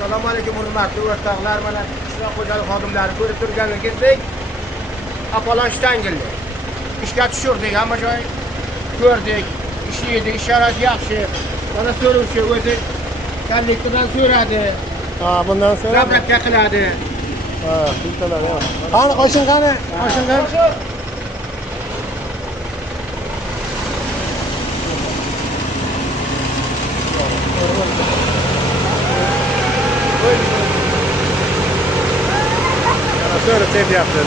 Assalomu alaykum hurmatli o'rtoqlar, mana qishloq xo'jalik xodimlari ko'rib turganingizdek, Apollondan keldik. İşga tushirdik, hamma joy ko'rdik, ishlaydi, sharoit yaxshi. Mana so'rovchi o'zi kollektordan so'radi. Ha, bundan sonra Zapravka qiladi. ha, bittalar ya. Qani qo'shin qani? Qo'shin qani? Sonra set yaptı.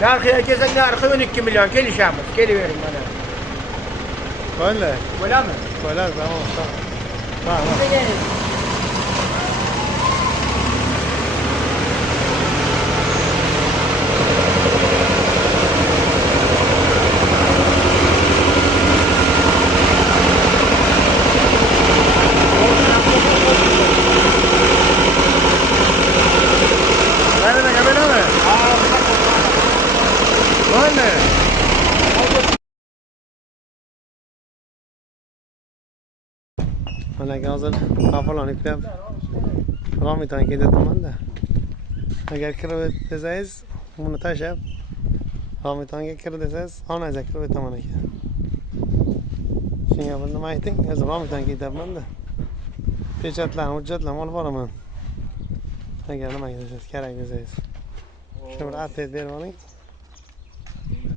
Narxiga kelsak, narxi 12 milyon kelishamiz. Kelivering mana. Böyle. Bo'ladimi? Böyle tamam. Tamam. Mana hozir Apollon yuklab Romitan ketyapman-da. Agar kirib desangiz, buni tashlab Romitonga kir desangiz, onangizga kirib o'taman ekan. Shunga bir nima ayting? Hozir Romitonga ketyapman-da. Pechatlarni, hujjatlarni olib boraman. Agar nimaga desangiz, kerak desangiz. Shuni bir atlet berib oling.